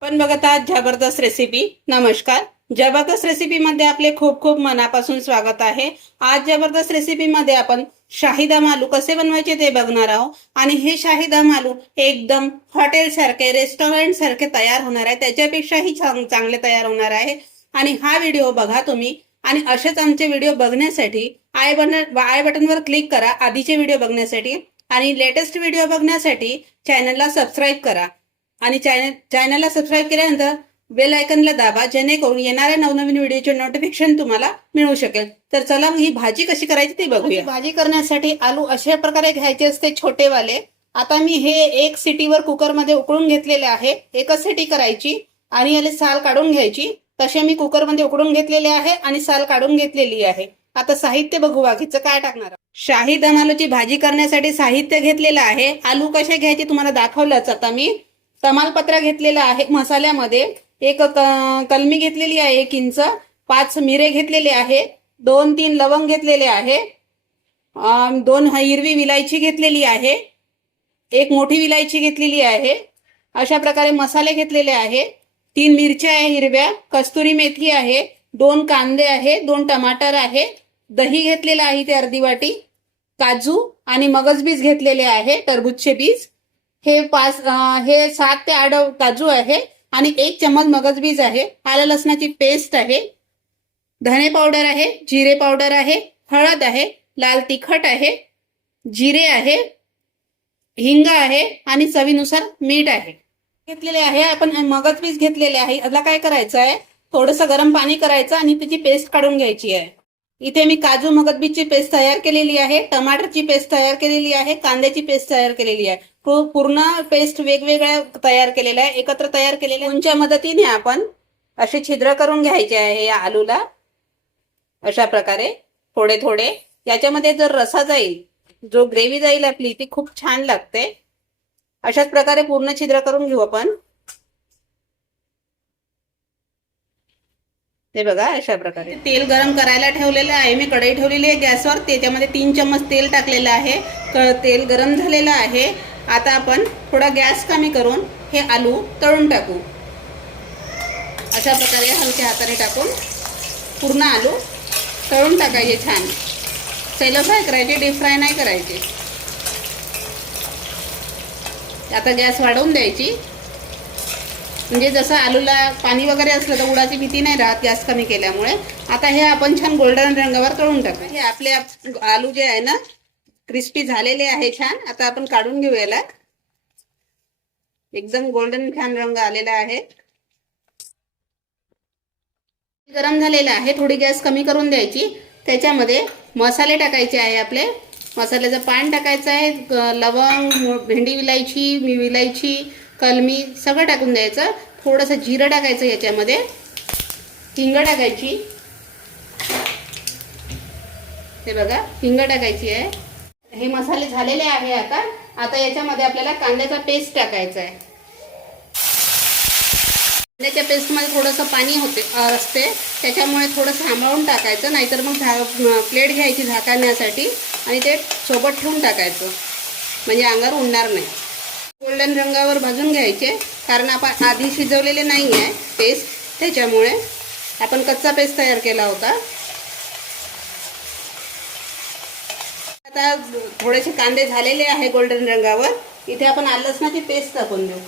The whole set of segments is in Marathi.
पण बघत आहात जबरदस्त रेसिपी नमस्कार. जबरदस्त रेसिपीमध्ये आपले खूप खूप मनापासून स्वागत आहे. आज जबरदस्त रेसिपीमध्ये आपण शाही दम आलू कसे बनवायचे ते बघणार आहोत. आणि हे शाही दम आलू एकदम हॉटेल सारखे रेस्टॉरंट सारखे तयार होणार आहे. त्याच्यापेक्षाही चांग- चांगले तयार होणार आहे. आणि हा व्हिडिओ बघा तुम्ही. आणि असेच आमचे व्हिडिओ बघण्यासाठी आय बटन आय बटनवर क्लिक करा. आधीचे व्हिडिओ बघण्यासाठी. आणि लेटेस्ट व्हिडिओ बघण्यासाठी चॅनलला सबस्क्राईब करा. आणि चॅनल चॅनलला सबस्क्राईब केल्यानंतर बेल आयकनला दाबा जेणेकरून येणाऱ्या नवनवीन व्हिडिओचे नोटिफिकेशन तुम्हाला मिळू शकेल. तर चला मग ही भाजी कशी करायची ते बघूया. भाजी करण्यासाठी आलू अशा प्रकारे घ्यायचे असते छोटेवाले. आता मी हे एक सिटीवर कुकरमध्ये उकळून घेतलेले आहे. एकच सिटी करायची आणि याला साल काढून घ्यायची. तसे मी कुकरमध्ये उकळून घेतलेले आहे आणि साल काढून घेतलेली आहे. आता साहित्य बघू बाकीचं काय टाकणार. शाही दम आलूची भाजी करण्यासाठी साहित्य घेतलेलं आहे. आलू कसे घ्यायचे तुम्हाला दाखवलंच आता मी. तमालपत्र घेतलेलं आहे मसाल्यामध्ये. एक क- कलमी घेतलेली आहे एक इंच पाच मिरे घेतलेले आहे. दोन तीन लवंग घेतलेले आहे. दोन हिरवी विलायची घेतलेली आहे. एक मोठी विलायची घेतलेली आहे. अशा प्रकारे मसाले घेतलेले आहे. तीन मिरच्या आहे हिरव्या कस्तुरी मेथी आहे दोन कांदे आहे दोन टमाटर आहे. दही घेतलेलं आहे ते अर्धी वाटी काजू आणि मगज बीज घेतलेले आहे टरबूजचे बीज. हे पाच हे सात ते आठ काजू आहे आणि एक चम्मच मगजबीज आहे. आलं लसणाची पेस्ट आहे. धने पावडर आहे जिरे पावडर आहे हळद आहे लाल तिखट आहे जिरे आहे हिंग आहे आणि चवीनुसार मीठ आहे. घेतलेले आहे आपण मगजबीज घेतलेले आहे. याला काय करायचं आहे थोडंसं गरम पाणी करायचं आणि त्याची पेस्ट काढून घ्यायची आहे. इथे मी काजू मगदबीची पेस्ट तयार केलेली आहे टमाटरची पेस्ट तयार केलेली आहे कांद्याची पेस्ट तयार केलेली आहे. पूर्ण पेस्ट वेगवेगळ्या तयार केलेल्या आहे एकत्र तयार केलेल्या उंच्या मदतीने आपण असे छिद्र करून घ्यायचे आहे या आलूला. अशा प्रकारे थोडे थोडे. याच्यामध्ये जर रसा जाईल जो ग्रेव्ही जाईल आपली ती खूप छान लागते. अशाच प्रकारे पूर्ण छिद्र करून घेऊ आपण. ते बघा अशा प्रकारे. तेल गरम करायला ठेवलेलं आहे. मी कढई ठेवलेली आहे गॅसवर. त्याच्यामध्ये तीन चम्मच तेल टाकलेलं आहे. क- तेल गरम झालेलं आहे. आता आपण थोडा गॅस कमी करून हे आलू तळून टाकू. अशा प्रकारे हलक्या हाताने टाकून पूर्ण आलू तळून टाकायचे छान. सेलो फ्राय करायचे डीप फ्राय नाही करायचे. आता गॅस वाढवून द्यायची. म्हणजे जसं आलूला पाणी वगैरे असलं तर उडाची भीती नाही राहत गॅस कमी केल्यामुळे. आता हे आपण छान गोल्डन रंगावर तळून टाकू. हे आपले आप- आलू जे आहे ना क्रिस्पी झालेले आहे छान. आता आपण काढून घेऊ याला. एकदम गोल्डन छान रंग आलेला आहे. गरम झालेला आहे थोडी गॅस कमी करून द्यायची. त्याच्यामध्ये मसाले टाकायचे आहे आपले. मसाल्याचं पान टाकायचं आहे लवंग भेंडी विलायची मी विलायची कलमी सगळं टाकून द्यायचं. थोडंसं जिरं टाकायचं याच्यामध्ये. हिंग टाकायची. हे बघा हिंग टाकायची आहे. हे मसाले झालेले आहे आता. आता याच्यामध्ये आपल्याला कांद्याचा पेस्ट टाकायचा आहे. कांद्याच्या पेस्टमध्ये थोडंसं पाणी होते असते. त्याच्यामुळे थोडंसं सांभाळून टाकायचं नाहीतर मग झा प्लेट घ्यायची झाकण्यासाठी आणि ते सोबत ठेवून टाकायचं. म्हणजे अंगावर उडणार नाही. गोल्डन रंगावर भाजून घ्यायचे. कारण आपण आधी शिजवलेले नाही आहे पेस्ट त्याच्यामुळे आपण कच्चा पेस्ट तयार केला होता. आता थोडेसे कांदे झालेले आहे गोल्डन रंगावर. इथे आपण आलं लसणाची पेस्ट टाकून देऊ.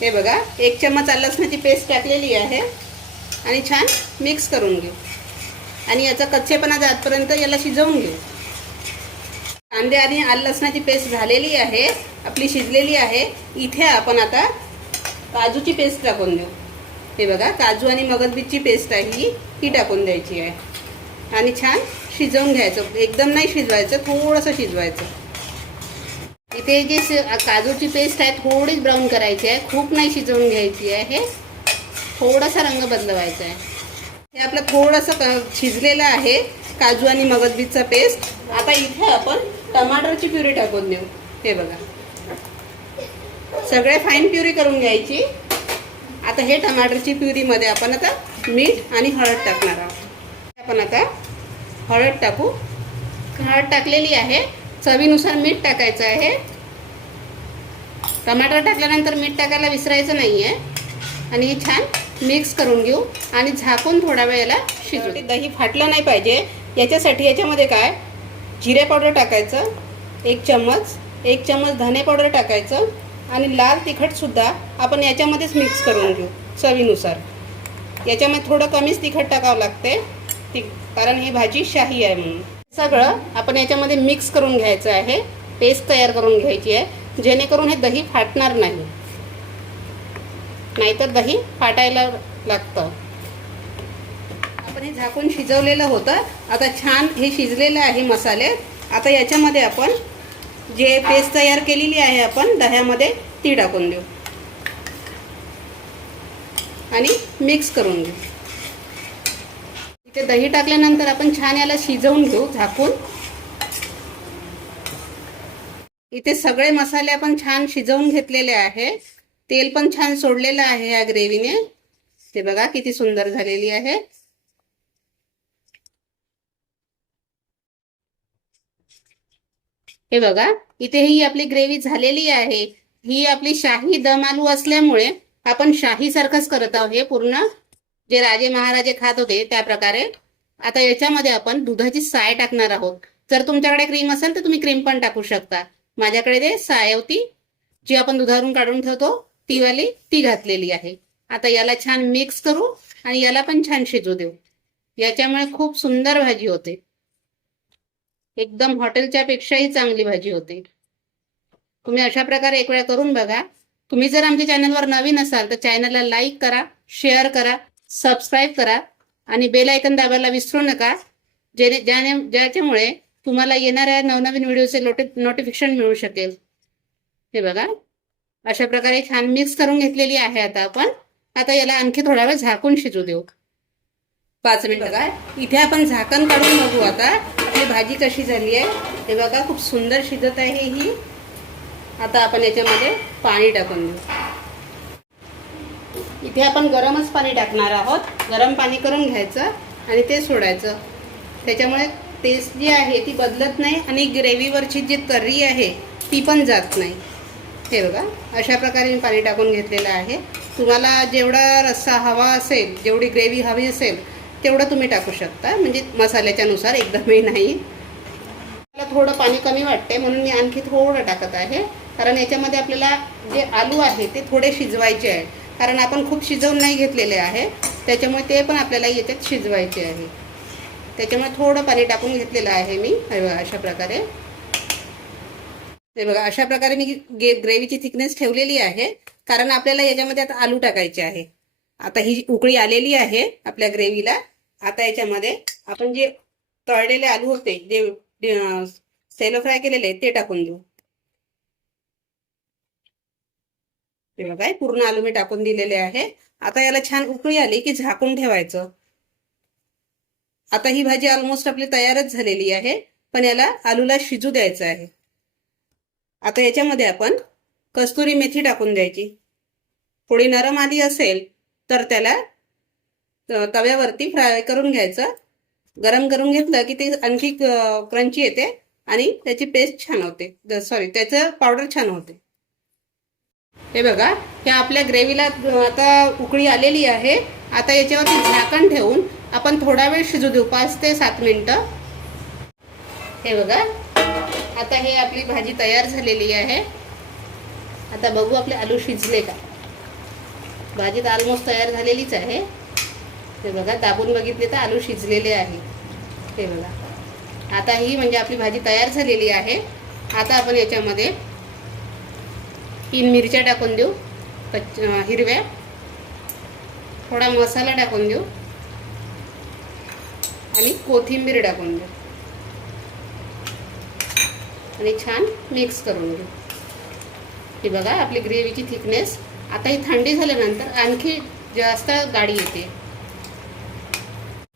हे बघा एक चम्मच आलं लसणाची पेस्ट टाकलेली आहे. आणि छान मिक्स करून घेऊ. आणि याचा कच्चेपणा जातपर्यंत याला शिजवून घेऊ. कांदे आणि आलं लसणाची पेस्ट झालेली आहे आपली शिजलेली आहे. इथे आपण आता काजूची पेस्ट टाकून देऊ. हे बघा काजू आणि मगजबीजची पेस्ट आहे ही ही टाकून द्यायची आहे. आणि छान शिजवून घ्यायचं. एकदम नाही शिजवायचं थोडंसं शिजवायचं. इथे जे काजूची पेस्ट आहे थोडीच ब्राऊन करायची आहे. खूप नाही शिजवून घ्यायची आहे हे. थोडासा रंग बदलवायचा आहे. हे आपलं थोडंसं शिजलेलं आहे काजू आणि मगजबीजचा पेस्ट. आता इथे आपण टमाटरची प्युरी टाकून देऊ. हे बघा. सगळे फाईन प्युरी करून घ्यायची. आता हे टमाटरची प्युरीमध्ये आपण आता मीठ आणि हळद टाकणार आहोत. आपण आता हळद टाकू. हळद टाकलेली आहे. चवीनुसार मीठ टाकायचं आहे. टमाटर टाकल्यानंतर मीठ टाकायला विसरायचं नाही आहे आणि हे छान मिक्स करून घेऊ आणि झाकून थोडा वेळेला याला शिजू दही फाटलं नाही पाहिजे. याच्यासाठी याच्यामध्ये काय? जिरे पावडर टाकायचं एक चम्मच एक चम्मच धने पावडर टाकायचं आणि लाल तिखटसुद्धा आपण याच्यामध्येच मिक्स करून घेऊ चवीनुसार. याच्यामध्ये थोडं कमीच तिखट टाकावं लागते ती कारण ही भाजी शाही आहे म्हणून. सगळं आपण याच्यामध्ये मिक्स करून घ्यायचं आहे पेस्ट तयार करून घ्यायची आहे जेणेकरून हे दही फाटणार नाही. नाहीतर दही फाटायला लागतं. आपण झाकून शिजवलेलं होतं. आता छान हे शिजलेलं आहे मसाले. आता याच्यामध्ये आपण जे पेस्ट तयार केलेली आहे आपण दह्यामध्ये ती टाकून देऊ. आणि मिक्स करून घेऊ. इथे दही टाकल्यानंतर आपण छान याला शिजवून घेऊ झाकून. इथे सगळे मसाले आपण छान शिजवून घेतलेले आहे. तेल पण छान सोडलेलं आहे या ग्रेव्हीने. ते बघा किती सुंदर झालेली आहे. हे बघा इथे ही आपली ग्रेव्ही झालेली आहे. ही आपली शाही दम आलू असल्यामुळे आपण शाही सारखंच करत आहोत. हे पूर्ण जे राजे महाराजे खात होते त्या प्रकारे आता याच्यामध्ये आपण दुधाची साय टाकणार आहोत. जर तुमच्याकडे क्रीम असेल तर तुम्ही क्रीम पण टाकू शकता. माझ्याकडे ते साय होती जी आपण दुधावरून काढून ठेवतो ती वाली ती घातलेली आहे. आता याला छान मिक्स करू आणि याला पण छान शिजू देऊ. याच्यामुळे खूप सुंदर भाजी होते. एकदम हॉटेलच्या पेक्षाही चांगली भाजी होते. तुम्ही अशा प्रकारे एक वेळा करून बघा. तुम्ही जर आमच्या चॅनलवर नवीन असाल तर चॅनलला लाईक करा शेअर करा सबस्क्राईब करा आणि बेल आयकन दाबायला विसरू नका. जेणे ज्याने ज्याच्यामुळे तुम्हाला येणाऱ्या नवनवीन व्हिडिओचे नोटि नोटिफिकेशन मिळू शकेल. हे बघा. अशा प्रकारे छान मिक्स करून घेतलेली आहे आता आपण. आता याला आणखी थोडा वेळ झाकून शिजू देऊ. पाच मिनिट बघा इथे आपण झाकण काढून बघू आता. आपली भाजी कशी झाली आहे हे बघा खूप सुंदर शिजत आहे ही. आता आपण याच्यामध्ये पाणी टाकून देऊ. इथे आपण गरमच पाणी टाकणार आहोत. गरम पाणी करून घ्यायचं आणि ते सोडायचं. त्याच्यामुळे टेस्ट जी आहे ती बदलत नाही आणि ग्रेव्हीवरची जी तर्री आहे ती पण जात नाही. हे बघा अशा प्रकारे मी पाणी टाकून घेतलेलं आहे. तुम्हाला जेवढा रस्सा हवा असेल जेवढी ग्रेव्ही हवी असेल तेवढं तुम्ही टाकू शकता. म्हणजे मसाल्याच्यानुसार एकदमही नाही. मला थोडं पाणी कमी वाटते म्हणून मी आणखी थोडं टाकत आहे. कारण याच्यामध्ये आपल्याला जे आलू आहे ते थोडे शिजवायचे आहे. कारण आपण खूप शिजवून नाही घेतलेले आहे. त्याच्यामुळे ते पण आपल्याला याच्यात शिजवायचे आहे. त्याच्यामुळे थोडं पाणी टाकून घेतलेलं आहे मी बघा अशा प्रकारे. ते बघा अशा प्रकारे मी गे ग्रेव्हीची थिकनेस ठेवलेली आहे. कारण आपल्याला याच्यामध्ये आता आलू टाकायचे आहे. आता ही उकळी आलेली आहे आपल्या ग्रेव्हीला. आता याच्यामध्ये आपण जे तळलेले आलू होते जे सेलो फ्राय केलेले ते टाकून देऊ. ते बघा पूर्ण आलू मी टाकून दिलेले आहे. आता याला छान उकळी आली की झाकून ठेवायचं. आता ही भाजी ऑलमोस्ट आपली तयारच झालेली आहे पण याला आलूला शिजू द्यायचं आहे. आता याच्यामध्ये आपण कस्तुरी मेथी टाकून द्यायची. थोडी नरम आली असेल तर त्याला तव्यावरती फ्राय करून घ्यायचं. गरम करून घेतलं की ते आणखी क्रंची येते आणि त्याची पेस्ट छान होते. सॉरी त्याचं पावडर छान होते. हे बघा ह्या आपल्या ग्रेव्हीला आता उकळी आलेली आहे. आता याच्यावरती झाकण ठेवून आपण थोडा वेळ शिजू देऊ पाच ते सात मिनटं. हे बघा आता हे आपली भाजी तयार झालेली आहे. आता बघू आपले आलू शिजले का. भाजी तर ऑलमोस्ट तयार झालेलीच आहे. हे बघा दाबून बघितले तर आलू शिजलेले आहे. हे बघा. आता ही म्हणजे आपली भाजी तयार झालेली आहे. आता आपण याच्यामध्ये तीन मिरच्या टाकून देऊ कच्च हिरव्या. थोडा मसाला टाकून देऊ. आणि कोथिंबीर टाकून देऊ. आणि छान मिक्स करून घेऊ हे बघा आपली ग्रेव्हीची थिकनेस. आता ही थंडी झाल्यानंतर आणखी जास्त गाडी येते.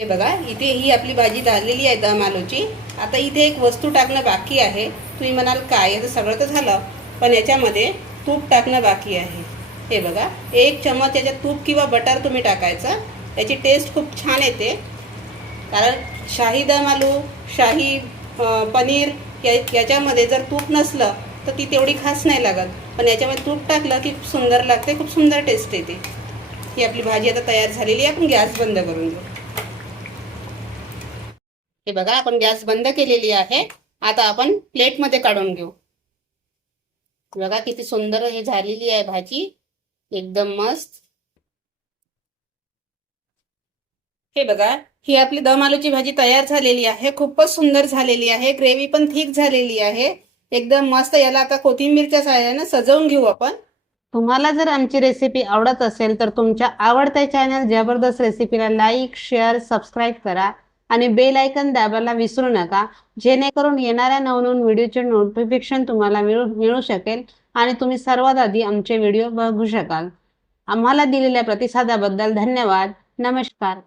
हे बघा इथे ही आपली भाजी झालेली आहे दम आलूची. आता इथे एक वस्तू टाकणं बाकी आहे. तुम्ही म्हणाल काय? आता सगळं तर झालं पण याच्यामध्ये तूप टाकणं बाकी आहे. हे बघा एक चमच याच्यात तूप किंवा बटर तुम्ही टाकायचं. याची टेस्ट खूप छान येते. कारण शाही दम आलू शाही पनीर या याच्यामध्ये जर तूप नसलं तर ती तेवढी खास नाही लागत. पण याच्यामध्ये तूप टाकलं की खूप सुंदर लागते खूप सुंदर टेस्ट येते. ही आपली भाजी आता तयार झालेली आहे. आपण गॅस बंद करून घेऊ. हे बघा आपण गॅस बंद केलेली आहे. आता आपण प्लेटमध्ये काढून घेऊ. बघा किती सुंदर हे झालेली आहे भाजी. एकदम मस्त. हे बघा ही आपली दम आलूची भाजी तयार झालेली आहे. खूपच सुंदर झालेली आहे. ग्रेव्ही पण थिक झालेली आहे. एकदम मस्त याला आता कोथिंबीरच्या सहाय्याने सजवून घेऊ आपण. तुम्हाला जर आमची रेसिपी आवडत असेल तर तुमच्या आवडत्या चॅनल जबरदस्त रेसिपीला लाईक शेअर सबस्क्राईब करा. आणि बेल आयकन दाबायला विसरू नका. जेणेकरून येणाऱ्या नवनवीन व्हिडिओचे नोटिफिकेशन तुम्हाला मिळू मिळू शकेल आणि तुम्ही सर्वात आधी आमचे व्हिडिओ बघू शकाल. आम्हाला दिलेल्या प्रतिसादाबद्दल धन्यवाद. नमस्कार.